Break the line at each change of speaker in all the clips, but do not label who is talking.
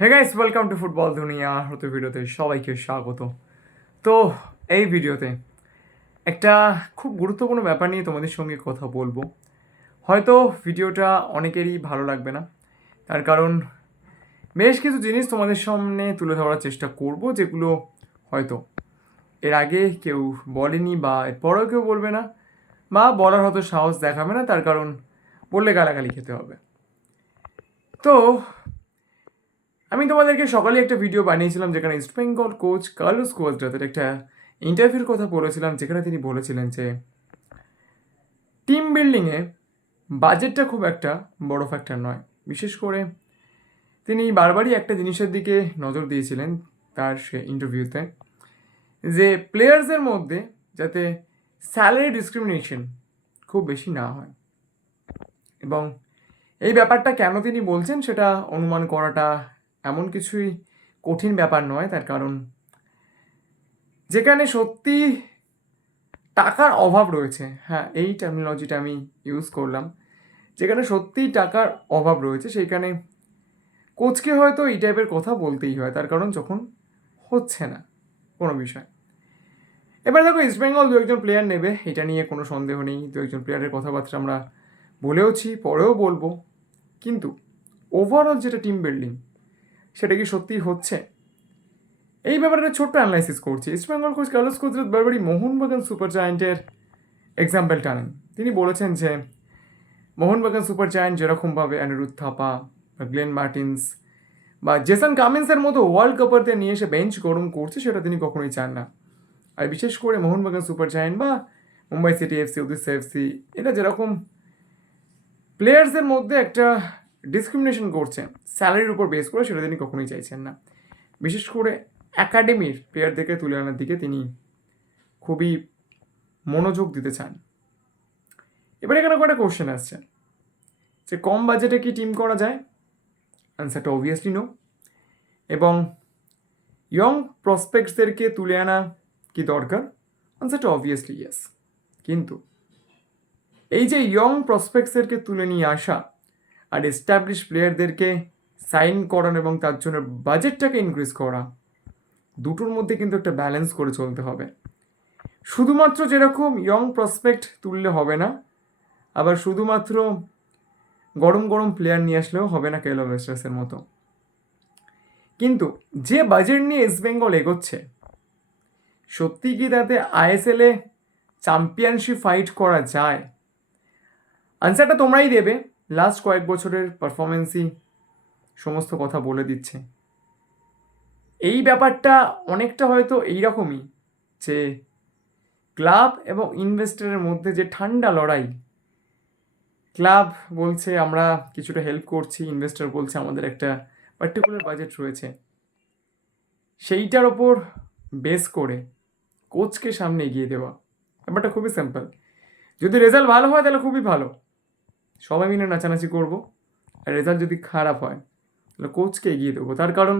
Hey guys welcome to football Duniya হতে ভিডিওতে সবাইকে স্বাগত। তো, এই ভিডিওতে একটা খুব গুরুত্বপূর্ণ ব্যাপার নিয়ে তোমাদের সঙ্গে কথা বলব। হয়তো ভিডিওটা অনেকেরই ভালো লাগবে না। তার কারণ বেশ কিছু জিনিস তোমাদের সামনে তুলে ধরার চেষ্টা করব, যেগুলো হয়তো এর আগে কেউ বলেনি বা এরপরেও কেউ বলবে না বা বলার হয়তো সাহস দেখাবে না, তার কারণ বললে গালাগালি খেতে হবে। তো আমি তোমাদেরকে সকালে একটা ভিডিও বানিয়েছিলাম যেখানে ইস্ট বেঙ্গল কোচ কার্লোস কোয়াদ্রাতের একটা ইন্টারভিউর কথা বলেছিলাম, যেখানে তিনি বলেছিলেন যে টিম বিল্ডিংয়ে বাজেটটা খুব একটা বড় ফ্যাক্টর নয়। বিশেষ করে তিনি বারবারই একটা জিনিসের দিকে নজর দিয়েছিলেন তার সে ইন্টারভিউতে যে প্লেয়ার্সদের মধ্যে যাতে স্যালারি ডিসক্রিমিনেশন খুব বেশি না হয়। এবং এই ব্যাপারটা কেন তিনি বলছেন সেটা অনুমান করাটা এমন কিছুই কঠিন ব্যাপার নয়, তার কারণ যেখানে সত্যি টাকার অভাব রয়েছে হ্যাঁ এই টার্মিনোলজিটা আমি ইউজ করলাম, যেখানে সত্যিই টাকার অভাব রয়েছে, সেইখানে কোচকে হয়তো এই টাইপের কথা বলতেই হয়, তার কারণ যখন হচ্ছে না কোনো বিষয়। এবার দেখো ইস্টবেঙ্গল দু একজন প্লেয়ার নেবে, এটা নিয়ে কোনো সন্দেহ নেই, দু একজন প্লেয়ারের কথাবার্তা আমরা বলেওছি, পরেও বলব, কিন্তু ওভারঅল যেটা টিম বিল্ডিং সেটা কি সত্যিই হচ্ছে? এই ব্যাপারে ছোট্ট অ্যানালাইসিস করছি। ইস্টবেঙ্গল কোচ কার্লোস কুদরত বারবারই মোহনবাগান সুপার জায়েন্টের এক্সাম্পল টানেন। তিনি বলেছেন যে মোহনবাগান সুপার জায়েন্ট যেরকমভাবে অনিরুদ্ধ থাপা বা গ্লেন মার্টিন্স বা জেসন কামিন্সের মতো ওয়ার্ল্ড কাপারদের নিয়ে এসে বেঞ্চ গরম করছে, সেটা তিনি কখনোই চান না। আর বিশেষ করে মোহনবাগান সুপার জায়েন্ট বা Mumbai city FC Odisha FC এটা যেরকম প্লেয়ার্সদের মধ্যে একটা ডিসক্রিমিনেশন করছে স্যালারির উপর বেস করে সেটা তিনি কখনোই চাইছেন না। বিশেষ করে একাডেমির প্লেয়ারদেরকে তুলে আনার দিকে তিনি খুবই মনোযোগ দিতে চান। এবার এখানে কয়েকটা কোশ্চেন আসছে। যে কম বাজেটে কি টিম করা যায়? অ্যান্সারটা অবভিয়াসলি নো এবং ইয়ং প্রসপেক্টসদেরকে তুলে আনা কি দরকার? অ্যান্সারটা অবভিয়াসলি ইয়েস কিন্তু এই যে ইয়ং প্রসপেক্টসদেরকে তুলে নিয়ে আসা আর এস্টাবলিশ প্লেয়ারদেরকে সাইন করানো এবং তার জন্য বাজেটটাকে ইনক্রিজ করা, দুটোর মধ্যে কিন্তু একটা ব্যালেন্স করে চলতে হবে। শুধুমাত্র যেরকম ইয়ং প্রসপেক্ট তুললে হবে না, আবার শুধুমাত্র গরম গরম প্লেয়ার নিয়ে আসলেও হবে না কেলো ভেস্টার্সের মতো। কিন্তু যে বাজেট নিয়ে ইস্ট বেঙ্গল এগোচ্ছে, সত্যি কি তাতে আইএসএলে চ্যাম্পিয়নশিপ ফাইট করা যায়? আনসারটা তোমরাই দেবে। লাস্ট কয়েক বছরের পারফরমেন্সই সমস্ত কথা বলে দিচ্ছে। এই ব্যাপারটা অনেকটা হয়তো এইরকমই যে ক্লাব এবং ইনভেস্টরের মধ্যে যে ঠান্ডা লড়াই, ক্লাব বলছে আমরা কিছুটা হেল্প করছি ইনভেস্টর বলছে আমাদের একটা পার্টিকুলার বাজেট রয়েছে। সেইটার ওপর বেস করে কোচকে সামনে এগিয়ে দেওয়া। ব্যাপারটা খুবই সিম্পল যদি রেজাল্ট ভালো হয় তাহলে খুবই ভালো। সবাই মিলে নাচানাচি করব। আর রেজাল্ট যদি খারাপ হয়, তাহলে কোচকে এগিয়ে দেবো। তার কারণ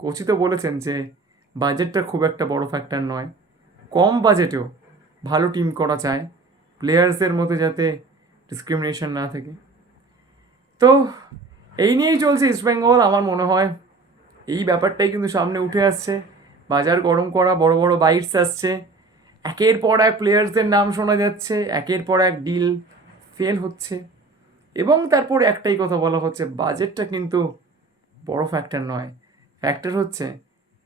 কোচই তো বলেছেন যে বাজেটটা খুব একটা বড় ফ্যাক্টর নয়। কম বাজেটেও ভালো টিম করা যায় প্লেয়ার্সদের মধ্যে যাতে ডিসক্রিমিনেশন না থাকে। তো, এই নিয়েই চলছে ইস্টবেঙ্গল আমার মনে হয়, এই ব্যাপারটাই কিন্তু সামনে উঠে আসছে। বাজার গরম করা, বড় বড় বাইটস আসছে। একের পর এক প্লেয়ার্সদের নাম শোনা যাচ্ছে, একের পর এক ডিল ফেল হচ্ছে। এবং তারপর একটাই কথা বলা হচ্ছে বাজেটটা কিন্তু বড় ফ্যাক্টর নয়। ফ্যাক্টর হচ্ছে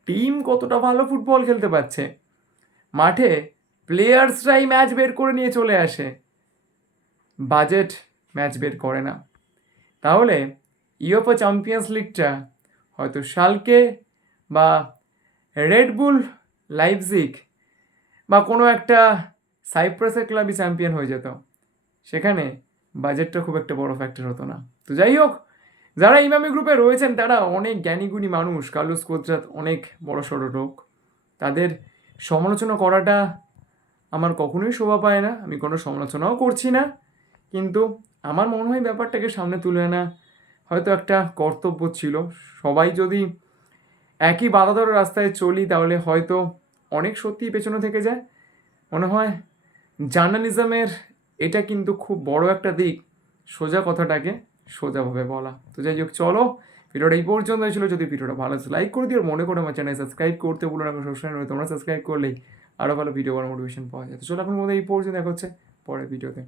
টিম কতটা ভালো ফুটবল খেলতে পারছে। মাঠে প্লেয়ার্সরাই ম্যাচ বের করে নিয়ে চলে আসে। বাজেট ম্যাচ বের করে না। তাহলে ইউএফও চ্যাম্পিয়ন্স লিগটা হয়তো শালকে বা রেডবুল লাইভজিক বা কোনো একটা সাইপ্রাসের ক্লাবই চ্যাম্পিয়ন হয়ে যেত। সেখানে বাজেটটা খুব একটা বড় ফ্যাক্টর হতো না। তো যাই হোক, যারা ইমামি গ্রুপে রয়েছেন, তারা অনেক জ্ঞানীগুণী মানুষ কার্লোস কোচরাত অনেক বড় সড়ো লোক। তাদের সমালোচনা করাটা আমার কখনোই শোভা পায় না, আমি কোনো সমালোচনাও করছি না। কিন্তু আমার মনে হয় ব্যাপারটাকে সামনে তুলে আনা হয়তো একটা কর্তব্য ছিল। সবাই যদি একই বাধা ধরে রাস্তায় চলি, তাহলে হয়তো অনেক সত্যিই পেছনে থেকে যায়। মনে হয় জার্নালিজমের এটা কিন্তু খুব বড় একটা দিক। সোজা কথাটাকে সোজাভাবে বলা। তো যাই হোক, চলো, ভিডিওটা এই পর্যন্ত ছিল। যদি ভিডিওটা ভালো লাইক করে দিও। আর মনে করো আমার চ্যানেল সাবস্ক্রাইব করতে বলো না সবসময় তোমরা সাবস্ক্রাইব করলেই আরও ভালো ভিডিও করার মোটিভেশন পাওয়া যায়। তো চলো, এখন মধ্যে এই পর্যন্ত দেখা হচ্ছে। পরের ভিডিওতে